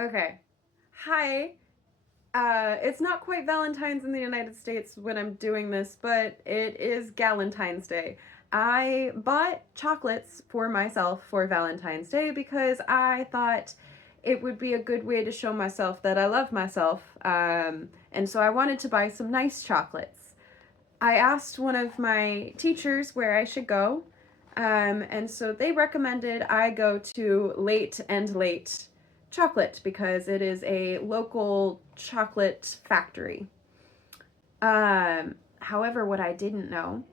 Okay. Hi. It's not quite Valentine's in the United States when I'm doing this, but it is Galentine's Day. I bought chocolates for myself for Valentine's Day because I thought it would be a good way to show myself that I love myself. And so I wanted to buy some nice chocolates. I asked one of my teachers where I should go, and so they recommended I go to Late and Late Chocolate because it is a local chocolate factory. However, what I didn't know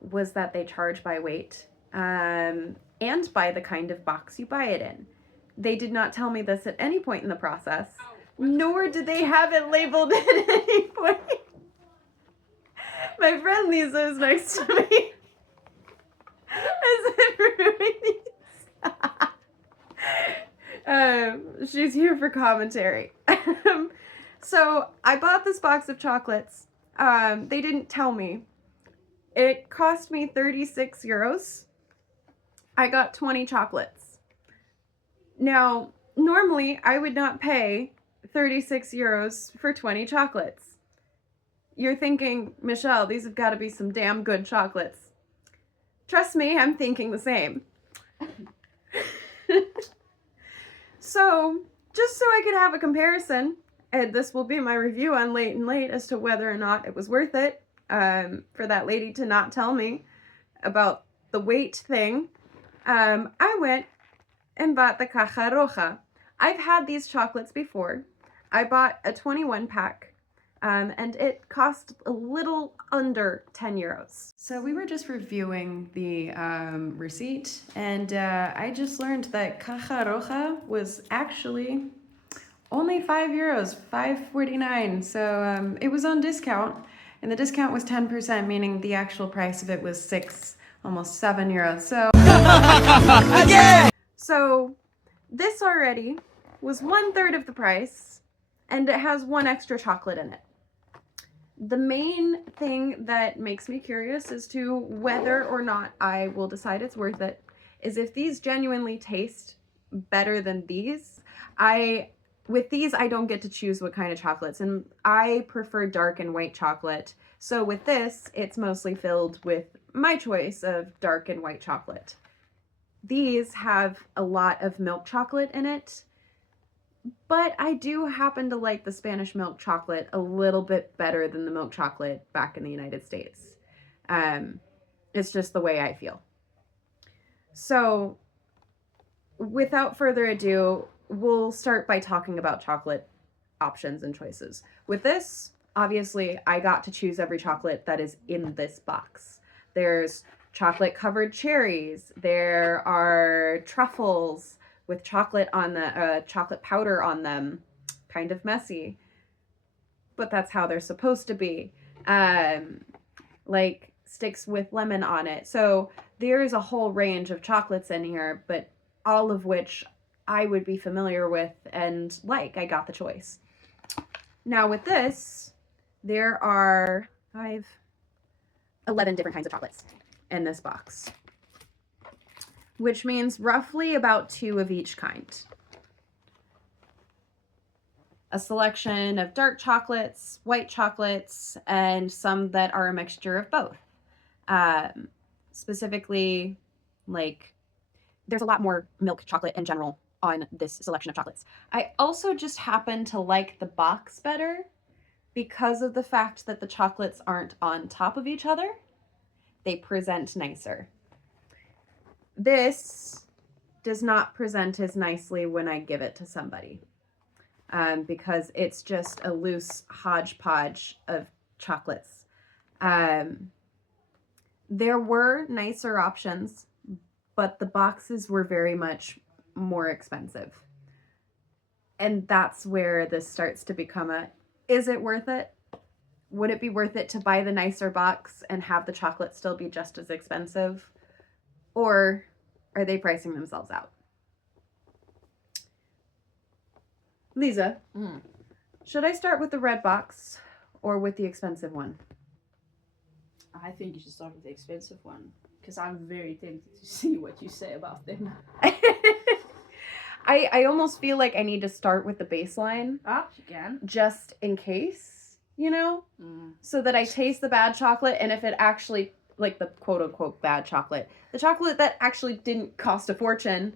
was that they charge by weight and by the kind of box you buy it in. They did not tell me this at any point in the process, nor did they have it labeled at any point. My friend Lisa is next to me. As if she's here for commentary. So I bought this box of chocolates. They didn't tell me. It cost me 36 euros. I got 20 chocolates. Now, normally I would not pay 36 euros for 20 chocolates. You're thinking, Michelle, these have got to be some damn good chocolates. Trust me, I'm thinking the same. So, just so I could have a comparison, and this will be my review on Late and Late as to whether or not it was worth it for that lady to not tell me about the weight thing, I went and bought the caja roja. I've had these chocolates before. I bought a 21 pack, and it cost a little under 10 euros. So we were just reviewing the receipt, and I just learned that caja roja was actually only 5 euros, 5.49. So it was on discount, and the discount was 10%, meaning the actual price of it was 6, almost 7 euros. So, so this already was 1/3 of the price, and it has one extra chocolate in it. The main thing that makes me curious as to whether or not I will decide it's worth it is if these genuinely taste better than these. With these, I don't get to choose what kind of chocolates, and I prefer dark and white chocolate. So with this, it's mostly filled with my choice of dark and white chocolate. These have a lot of milk chocolate in it, but I do happen to like the Spanish milk chocolate a little bit better than the milk chocolate back in the United States. It's just the way I feel. So, without further ado, we'll start by talking about chocolate options and choices. With this, obviously, I got to choose every chocolate that is in this box. There's chocolate covered cherries, there are truffles with chocolate on the chocolate powder on them, kind of messy, but that's how they're supposed to be. Like sticks with lemon on it. So there is a whole range of chocolates in here, but all of which I would be familiar with and like. I got the choice. Now with this, there are 11 different kinds of chocolates in this box, which means roughly about 2 of each kind. A selection of dark chocolates, white chocolates, and some that are a mixture of both. Specifically, like, there's a lot more milk chocolate in general on this selection of chocolates. I also just happen to like the box better because of the fact that the chocolates aren't on top of each other. They present nicer. This does not present as nicely when I give it to somebody because it's just a loose hodgepodge of chocolates. There were nicer options, but the boxes were very much more expensive. And that's where this starts to become is it worth it? Would it be worth it to buy the nicer box and have the chocolate still be just as expensive? Or are they pricing themselves out? Lisa, should I start with the red box or with the expensive one? I think you should start with the expensive one, because I'm very tempted to see what you say about them. I almost feel like I need to start with the baseline Ah, you can. just in case, you know? Mm. So that I taste the bad chocolate, and if it actually, like the quote-unquote bad chocolate, the chocolate that actually didn't cost a fortune,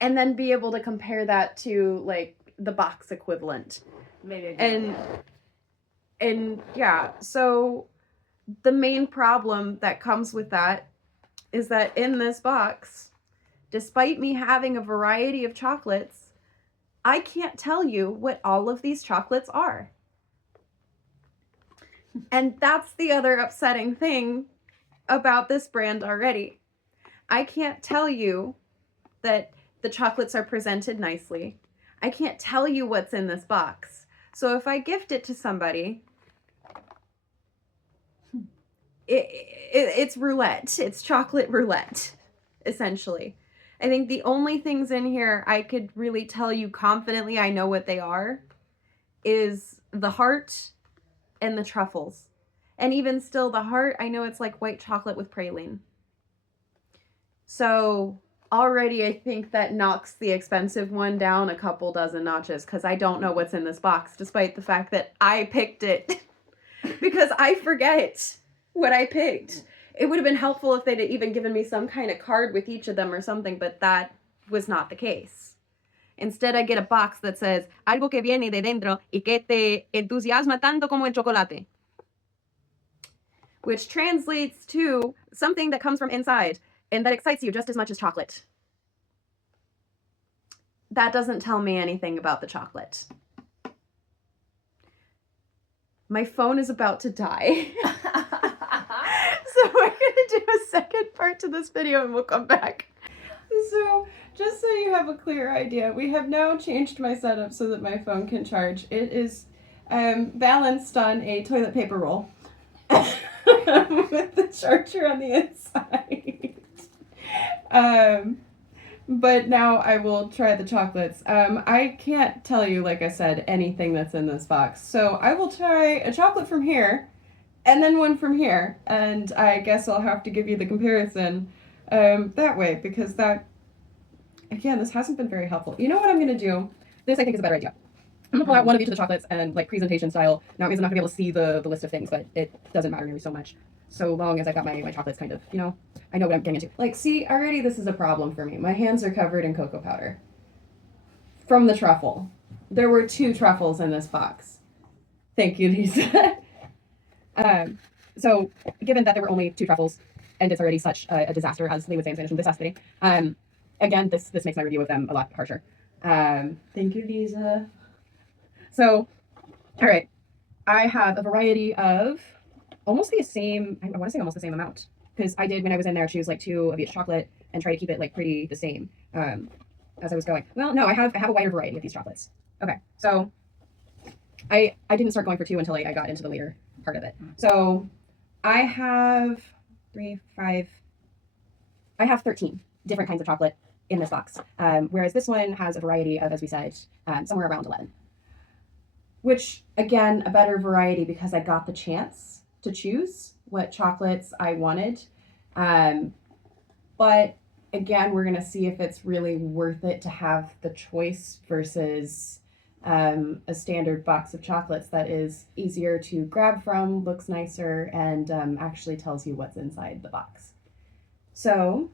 and then be able to compare that to, like, the box equivalent. Maybe I can. And yeah, so the main problem that comes with that is that in this box, despite me having a variety of chocolates, I can't tell you what all of these chocolates are. And that's the other upsetting thing about this brand already. I can't tell you that the chocolates are presented nicely. I can't tell you what's in this box. So if I gift it to somebody, it's roulette. It's chocolate roulette, essentially. I think the only things in here I could really tell you confidently I know what they are is the heart and the truffles. And even still, the heart, I know it's like white chocolate with praline. So already I think that knocks the expensive one down a couple dozen notches because I don't know what's in this box, despite the fact that I picked it because I forget what I picked. It would have been helpful if they'd even given me some kind of card with each of them or something, but that was not the case. Instead, I get a box that says, algo que viene de dentro y que te entusiasma tanto como el chocolate. Which translates to something that comes from inside and that excites you just as much as chocolate. That doesn't tell me anything about the chocolate. My phone is about to die. So we're going to do a second part to this video and we'll come back. So just so you have a clear idea, we have now changed my setup so that my phone can charge. It is balanced on a toilet paper roll with the charger on the inside. But now I will try the chocolates. I can't tell you, like I said, anything that's in this box. So I will try a chocolate from here and then one from here. And I guess I'll have to give you the comparison that way because that, again, this hasn't been very helpful. You know what I'm going to do? This I think is a better idea. I'm going to pull out one of each of the chocolates and like presentation style. Now it means I'm not going to be able to see the list of things, but it doesn't matter nearly so much. So long as I've got my chocolates kind of, you know, I know what I'm getting into. Like, see, already this is a problem for me. My hands are covered in cocoa powder. From the truffle. There were 2 truffles in this box. Thank you, Lisa. So, given that there were only 2 truffles, and it's already such a disaster, as they would say in Spanish, un desastre, again, this makes my review of them a lot harsher. Thank you, Lisa. So, all right. I have a variety of almost the same, I want to say almost the same amount. Because I did, when I was in there, choose like 2 of each chocolate and try to keep it like pretty the same as I was going. Well, no, I have a wider variety of these chocolates. Okay, so I didn't start going for 2 until I got into the later part of it. So I have 3, 5, I have 13 different kinds of chocolate in this box. Whereas this one has a variety of, as we said, somewhere around 11. Which, again, a better variety because I got the chance to choose what chocolates I wanted. But again, we're going to see if it's really worth it to have the choice versus a standard box of chocolates that is easier to grab from, looks nicer, and actually tells you what's inside the box. So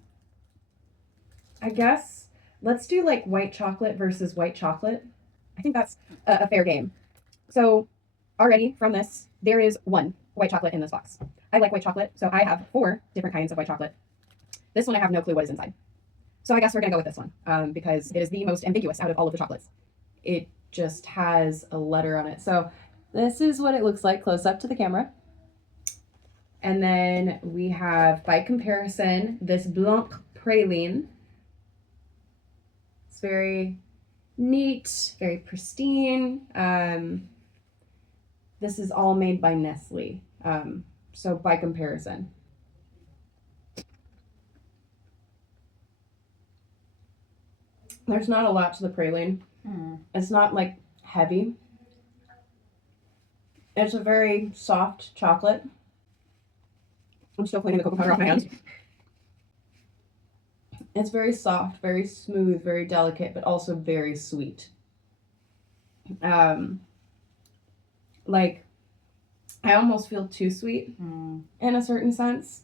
I guess let's do like white chocolate versus white chocolate. I think that's a fair game. So already from this, there is 1 white chocolate in this box. I like white chocolate, so I have 4 different kinds of white chocolate. This one I have no clue what is inside. So I guess we're gonna go with this one because it is the most ambiguous out of all of the chocolates. It just has a letter on it. So this is what it looks like close up to the camera. And then we have, by comparison, this Blanc Praline. It's very neat, very pristine. This is all made by Nestle. So by comparison. There's not a lot to the praline. It's not like heavy. It's a very soft chocolate. I'm still cleaning the cocoa powder off my hands. It's very soft, very smooth, very delicate, but also very sweet. Um, like, I almost feel too sweet in a certain sense.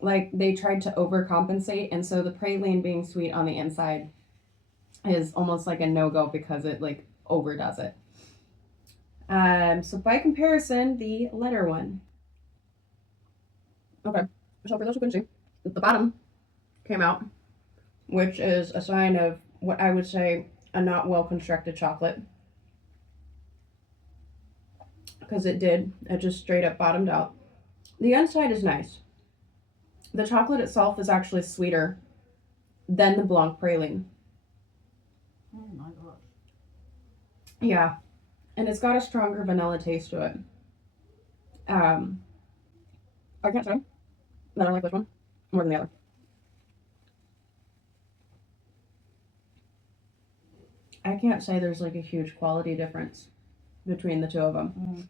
Like, they tried to overcompensate, and so the praline being sweet on the inside is almost like a no-go because it, like, overdoes it. So by comparison, the letter one. Okay, so for those who couldn't see, the bottom came out, which is a sign of what I would say a not well constructed chocolate. Because it did. It just straight up bottomed out. The inside is nice. The chocolate itself is actually sweeter than the Blanc praline. Oh my gosh. Yeah. And it's got a stronger vanilla taste to it. I can't say that I like this one more than the other. I can't say there's like a huge quality difference between the two of them.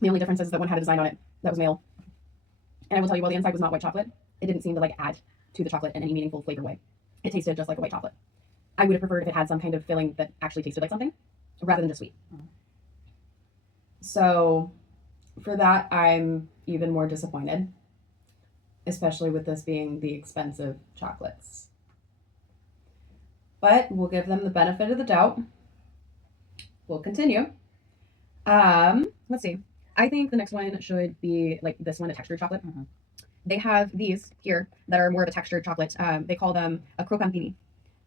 The only difference is that one had a design on it that was male. And I will tell you, while the inside was not white chocolate, it didn't seem to like add to the chocolate in any meaningful flavor way. It tasted just like a white chocolate. I would have preferred if it had some kind of filling that actually tasted like something rather than just sweet. So for that, I'm even more disappointed, especially with this being the expensive chocolates. But we'll give them the benefit of the doubt. We'll continue. Let's see. I think the next one should be like this one, a textured chocolate. They have these here that are more of a textured chocolate. They call them a croccantini.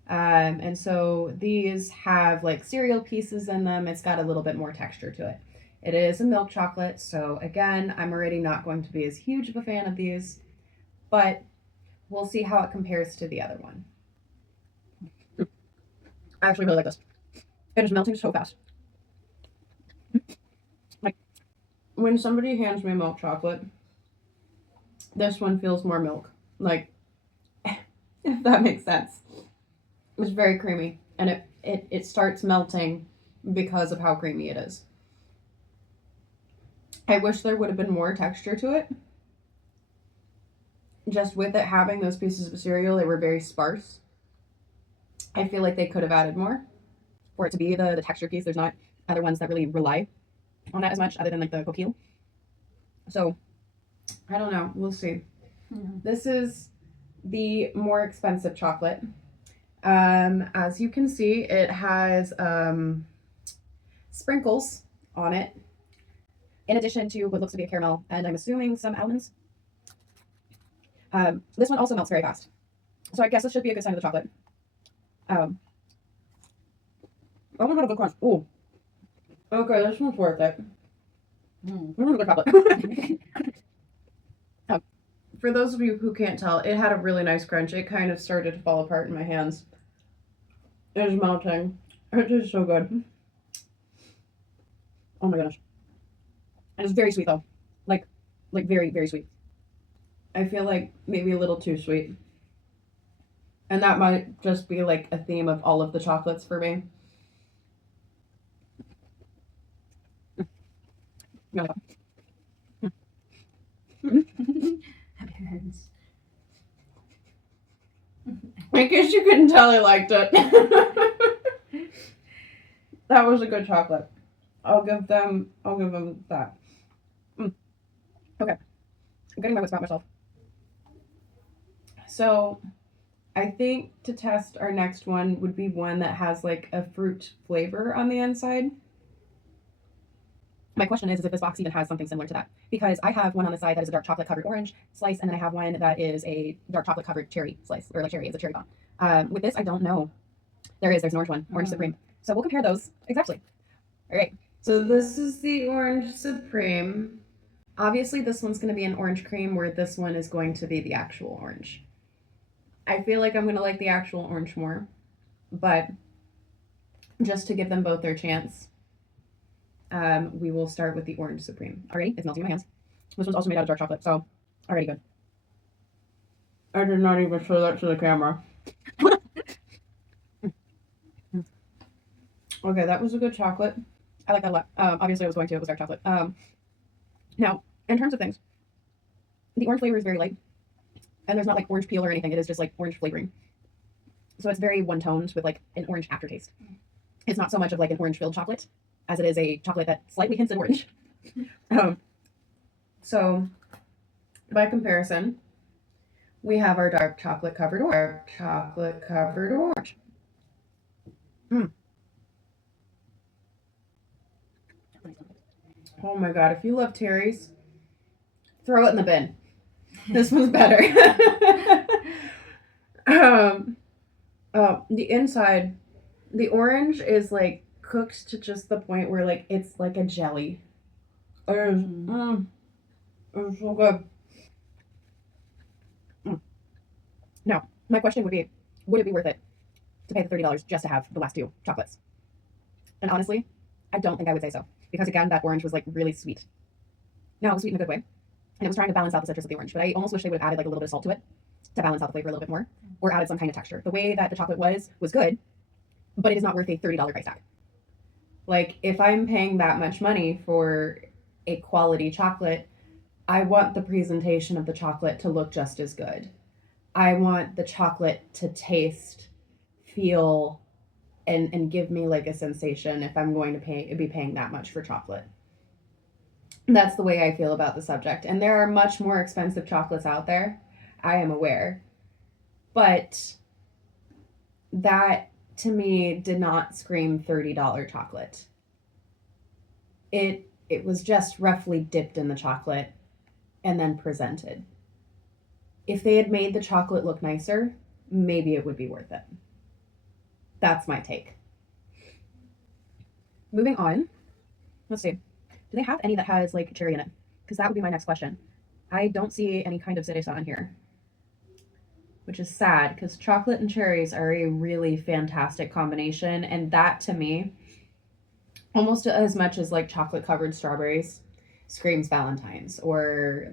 And so these have like cereal pieces in them. It's got a little bit more texture to it. It is a milk chocolate, so again, I'm already not going to be as huge of a fan of these, but we'll see how it compares to the other one. I actually really like this. It is melting so fast. Like, when somebody hands me milk chocolate, this one feels more milk. Like, if that makes sense. It's very creamy, and it starts melting because of how creamy it is. I wish there would have been more texture to it. Just with it having those pieces of cereal, they were very sparse. I feel like they could have added more for it to be the texture piece. There's not other ones that really rely on that as much other than like the coquille. So, I don't know. We'll see. This is the more expensive chocolate. As you can see, it has sprinkles on it, in addition to what looks to be a caramel, and I'm assuming some almonds. This one also melts very fast, so I guess this should be a good sign of the chocolate. That one had a good crunch. Ooh. Okay, this one's worth it. This one's a good chocolate. For those of you who can't tell, it had a really nice crunch. It kind of started to fall apart in my hands. It is melting. It is so good. Oh my goodness. And it's very sweet though. Like very, very sweet. I feel like maybe a little too sweet. And that might just be like a theme of all of the chocolates for me. In case you couldn't tell, I liked it. That was a good chocolate. I'll give them that. Okay. I'm getting my wits about myself. So I think to test our next one would be one that has like a fruit flavor on the inside. My question is if this box even has something similar to that. Because I have one on the side that is a dark chocolate covered orange slice, and then I have one that is a dark chocolate covered cherry slice, or like cherry, it's a cherry bomb. With this, I don't know. There's an orange one, Orange Supreme. So we'll compare those exactly. All right. So this is the Orange Supreme. Obviously, this one's going to be an orange cream, where this one is going to be the actual orange. I feel like I'm going to like the actual orange more, but just to give them both their chance, we will start with the Orange Supreme. Already, it's melting in my hands. This one's also made out of dark chocolate, so already good. I did not even show that to the camera. Okay, that was a good chocolate. I like that a lot. Obviously, I was going to. It was dark chocolate. Now, in terms of things, the orange flavor is very light. And there's not like orange peel or anything. It is just like orange flavoring. So it's very one-toned with like an orange aftertaste. It's not so much of like an orange-filled chocolate as it is a chocolate that slightly hints at orange. So by comparison, we have our dark chocolate covered orange. Oh my god, if you love Terry's, throw it in the bin. This one's better. The inside, the orange is like cooked to just the point where like it's like a jelly. It's so good. Now, my question would be, would it be worth it to pay the $30 just to have the last two chocolates? And honestly, I don't think I would say so. Because again, that orange was like really sweet. Now, it was sweet in a good way. And it was trying to balance out the citrus of the orange. But I almost wish they would have added like a little bit of salt to it to balance out the flavor a little bit more. Or added some kind of texture. The way that the chocolate was good, but it is not worth a $30 price tag. Like, if I'm paying that much money for a quality chocolate, I want the presentation of the chocolate to look just as good. I want the chocolate to taste, feel, and give me like a sensation if I'm going to be paying that much for chocolate. That's the way I feel about the subject. And there are much more expensive chocolates out there. I am aware. But that to me did not scream $30 chocolate. It was just roughly dipped in the chocolate and then presented. If they had made the chocolate look nicer, maybe it would be worth it. That's my take. Moving on. Let's see. Do they have any that has like cherry in it? Because that would be my next question. I don't see any kind of cereza on here, which is sad because chocolate and cherries are a really fantastic combination. And that to me, almost as much as like chocolate covered strawberries, screams Valentine's or,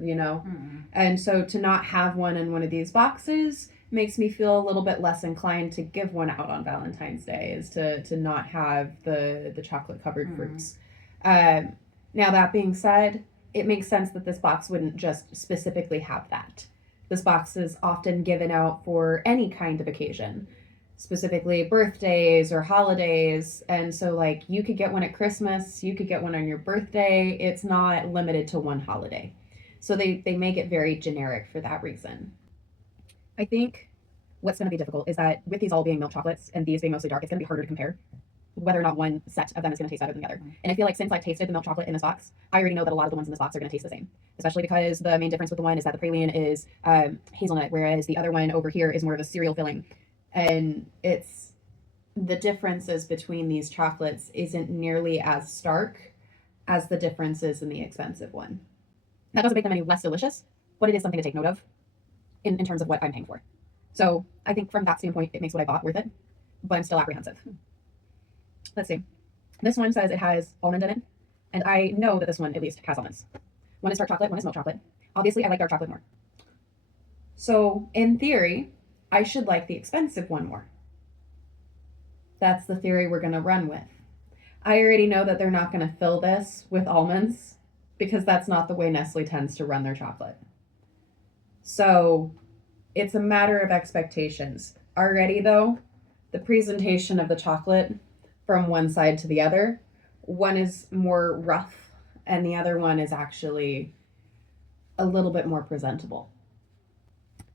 And so to not have one in one of these boxes makes me feel a little bit less inclined to give one out on Valentine's Day, is to not have the chocolate covered fruits. Now that being said, it makes sense that this box wouldn't just specifically have that. This box is often given out for any kind of occasion, specifically birthdays or holidays. And so like you could get one at Christmas, you could get one on your birthday. It's not limited to one holiday. So they make it very generic for that reason. I think what's going to be difficult is that with these all being milk chocolates and these being mostly dark, it's going to be harder to compare whether or not one set of them is going to taste better than the other. And I feel like since I've tasted the milk chocolate in this box, I already know that a lot of the ones in this box are going to taste the same, especially because the main difference with the one is that the praline is hazelnut, whereas the other one over here is more of a cereal filling. And it's the differences between these chocolates isn't nearly as stark as the differences in the expensive one. That doesn't make them any less delicious, but it is something to take note of in terms of what I'm paying for. So I think from that standpoint, it makes what I bought worth it, but I'm still apprehensive. Let's see. This one says it has almond in it, and I know that this one at least has almonds. One is dark chocolate, one is milk chocolate. Obviously, I like dark chocolate more. So in theory, I should like the expensive one more. That's the theory we're going to run with. I already know that they're not going to fill this with almonds because that's not the way Nestle tends to run their chocolate. So it's a matter of expectations. Already though, the presentation of the chocolate from one side to the other, one is more rough and the other one is actually a little bit more presentable.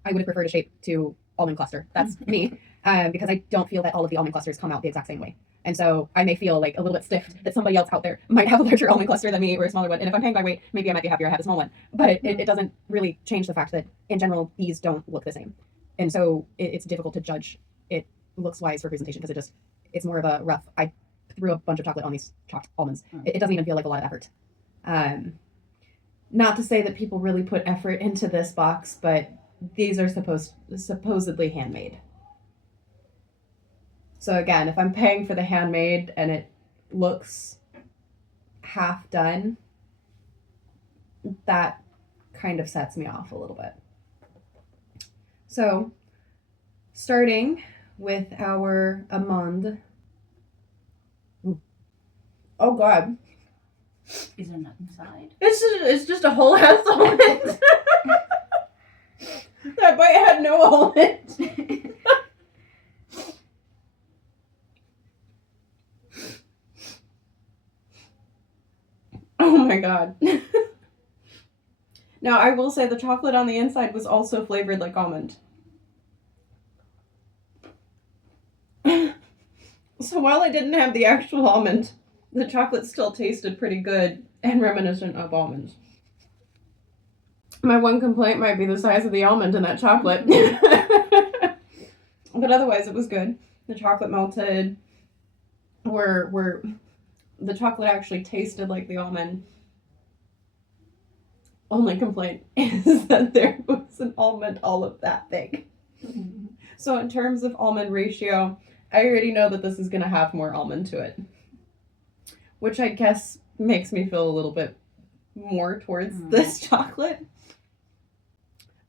I would have preferred a shape to almond cluster. That's me, because I don't feel that all of the almond clusters come out the exact same way. And so I may feel like a little bit stiffed that somebody else out there might have a larger almond cluster than me or a smaller one. And if I'm paying by weight, maybe I might be happier I have a small one. But it doesn't really change the fact that in general, these don't look the same. And so it's difficult to judge it looks wise for presentation because it's more of a rough, I threw a bunch of chocolate on these chopped almonds. It doesn't even feel like a lot of effort. Not to say that people really put effort into this box, but these are supposedly handmade. So again, if I'm paying for the handmade and it looks half done, that kind of sets me off a little bit. So starting with our amande. Oh God. Is there nut inside? It's just a whole ass almond. That bite had no almond. Oh my god. Now, I will say the chocolate on the inside was also flavored like almond. So while I didn't have the actual almond, the chocolate still tasted pretty good and reminiscent of almonds. My one complaint might be the size of the almond in that chocolate. But otherwise it was good. The chocolate melted. Where the chocolate actually tasted like the almond. Only complaint is that there was an almond all of that big. So in terms of almond ratio, I already know that this is going to have more almond to it. Which I guess makes me feel a little bit more towards this chocolate.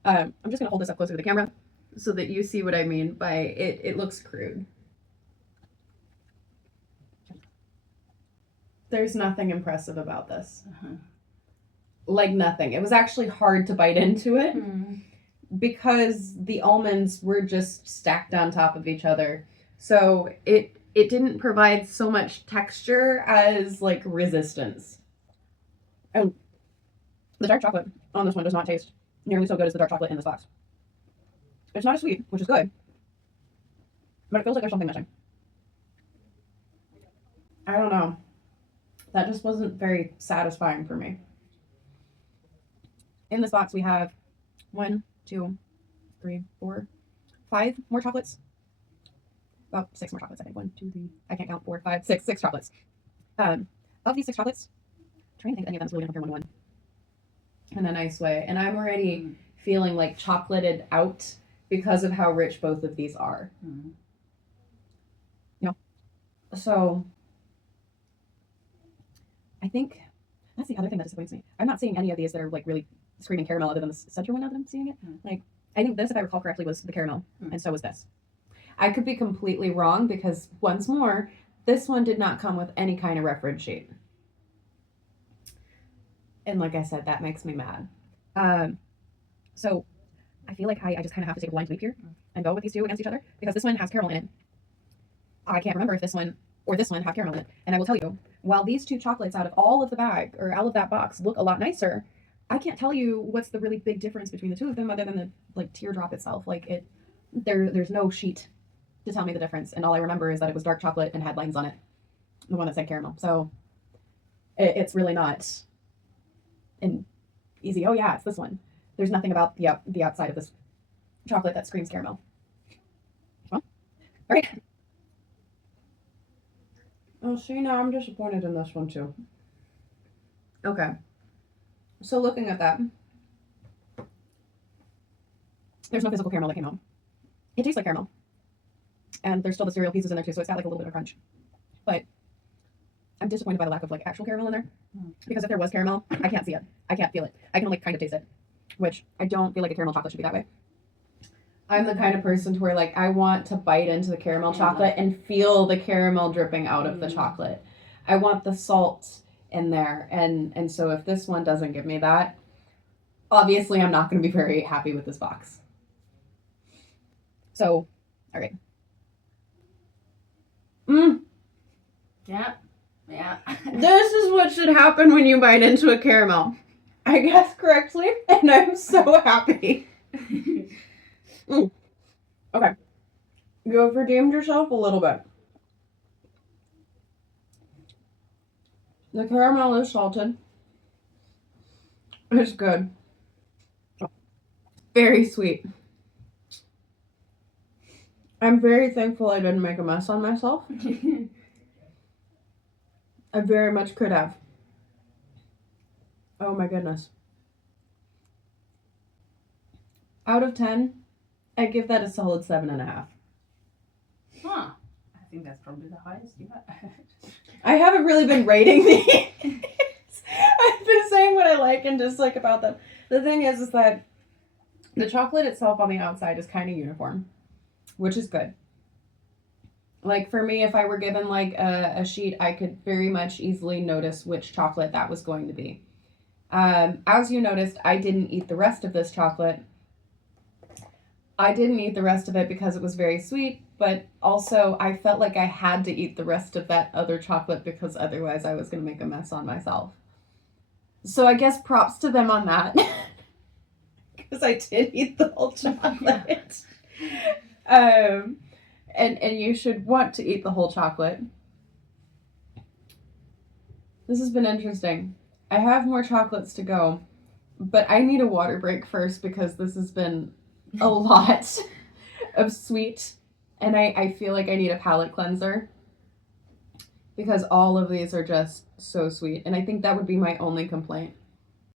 I'm just going to hold this up closer to the camera so that you see what I mean by it looks crude. There's nothing impressive about this. Like nothing. It was actually hard to bite into it because the almonds were just stacked on top of each other. So it didn't provide so much texture as like resistance. And the dark chocolate on this one does not taste nearly so good as the dark chocolate in this box. It's not as sweet, which is good, but it feels like there's something missing. I don't know. That just wasn't very satisfying for me. In this box, we have 1, 2, 3, 4, 5 more chocolates. About 6 more chocolates, I think. 1, 2, 3. I can't count. 4, 5, 6. 6 chocolates. Of these 6 chocolates, I'm trying to think if any of them is really going to compare 1 to 1 in a nice way. And I'm already feeling like chocolated out because of how rich both of these are. You know? So I think that's the other thing that disappoints me. I'm not seeing any of these that are like really screaming caramel other than the center one now that I'm seeing it. Like, I think this, if I recall correctly, was the caramel, and so was this. I could be completely wrong because, once more, this one did not come with any kind of reference sheet. And like I said, that makes me mad. So I feel like I just kind of have to take a blind leap here and go with these two against each other because this one has caramel in it. I can't remember if this one or this one have caramel in it. And I will tell you, while these 2 chocolates out of all of the bag or out of that box look a lot nicer, I can't tell you what's the really big difference between the 2 of them other than the like teardrop itself. Like there's no sheet to tell me the difference. And all I remember is that it was dark chocolate and had lines on it. The one that said caramel. So it's really not an easy, oh yeah, it's this one. There's nothing about the outside of this chocolate that screams caramel. Well, all right. Oh, see, now I'm disappointed in this one too. Okay. So looking at that, there's no physical caramel that came out. It tastes like caramel. And there's still the cereal pieces in there too, so it's got like a little bit of crunch. But I'm disappointed by the lack of like actual caramel in there. Because if there was caramel, I can't see it. I can't feel it. I can only kind of taste it. Which I don't feel like a caramel chocolate should be that way. I'm the kind of person to where like I want to bite into the caramel chocolate and feel the caramel dripping out of the chocolate. I want the salt in there. And so if this one doesn't give me that, obviously I'm not going to be very happy with this box. So, all right. Yeah. This is what should happen when you bite into a caramel. I guessed correctly, and I'm so happy. Okay. You have redeemed yourself a little bit. The caramel is salted. It's good. Very sweet. I'm very thankful I didn't make a mess on myself. I very much could have. Oh my goodness. Out of 10, I give that a solid 7.5. Huh. I think that's probably the highest you had. I haven't really been rating these. I've been saying what I like and dislike about them. The thing is that the chocolate itself on the outside is kind of uniform, which is good. Like for me, if I were given like a sheet, I could very much easily notice which chocolate that was going to be. As you noticed, I didn't eat the rest of this chocolate I didn't eat the rest of it because it was very sweet, but also I felt like I had to eat the rest of that other chocolate because otherwise I was going to make a mess on myself. So I guess props to them on that. Because I did eat the whole chocolate. And you should want to eat the whole chocolate. This has been interesting. I have more chocolates to go, but I need a water break first because this has been a lot of sweet, and I feel like I need a palate cleanser because all of these are just so sweet, and I think that would be my only complaint.